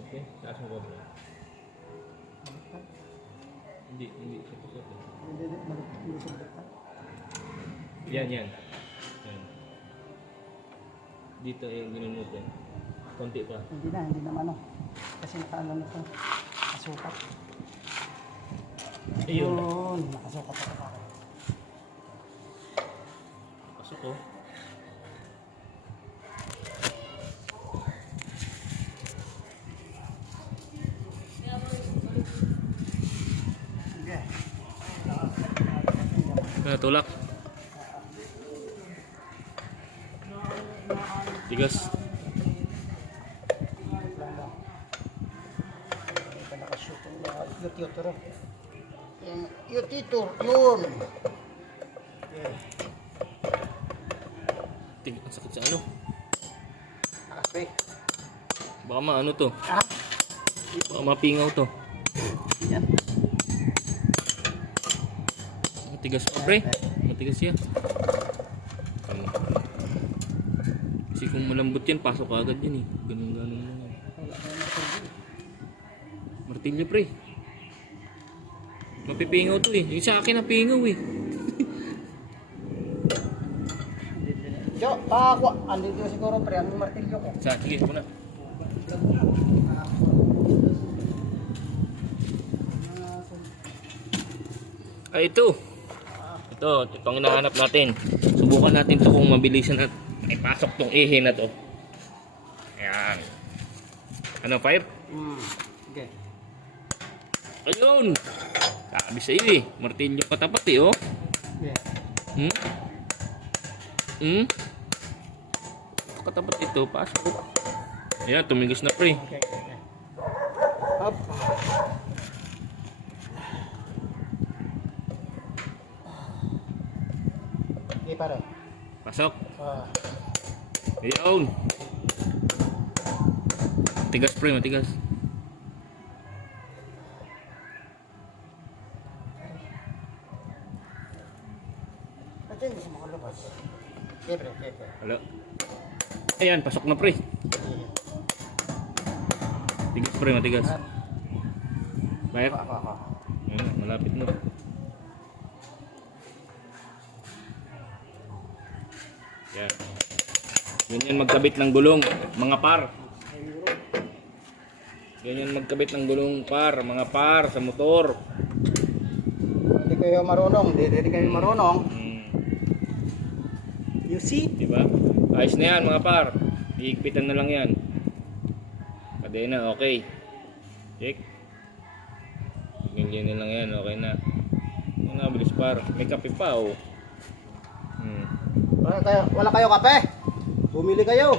Okay, taas mo ba? Hindi siya pasok. Yan. Yan. Dito yung ginunod yan. Konti pa. Hindi na ano. Kasi nakaano na ito. Nakasukat. Ayun. Nakasukat pa ito. Pasok ko. Tulak. Tigas. Ito nakashoot. Yut-yutur. Yut-yutur. Yun. Ang sakit sa ano? Nakaspray. Baka maano to. Ah? Baka mapingaw to. Yan. Matigas pa pre. Matigas yan. Kasi kung malambot yan, pasok ka agad yan eh. Ganun mo yan. Martilyo pre. Mapipingaw to eh. Yung sa akin napingaw eh. Jo, andito siguro pre, ang martilyo ko. Sige, muna. Ay, ito. Itong hinahanap natin. Subukan natin to kung mabilisan at may pasok tong ihi na to. Ayan. Ano, fire? Okay. Ayun! Sabi sa iyo eh. Martilyo katapat eh, oh. Yeah. Katapat ito, pasok. Ayan, tumigos na pre. Okay. Up. Okay, pare. Pasok. Ah. Ayun. Matigas pre, matigas. Ito hindi siya makalabas. Siyempre. Wala. Ayan, pasok na pre. Tigas pre, matigas. Bayar. Ako. Ayan, malapit na. Yan. Ganyan magkabit ng gulong, mga par. Ganyan magkabit ng gulong par, mga par sa motor. Hindi kayo marunong. You see? Diba? Ayos na yan mga par. Iigpitan na lang yan. Kadena, okay. Check. Ganyan na lang yan, okay na. Ano na, bilis par. May kape pa oh. Wala kayo kape? Bumili kayo.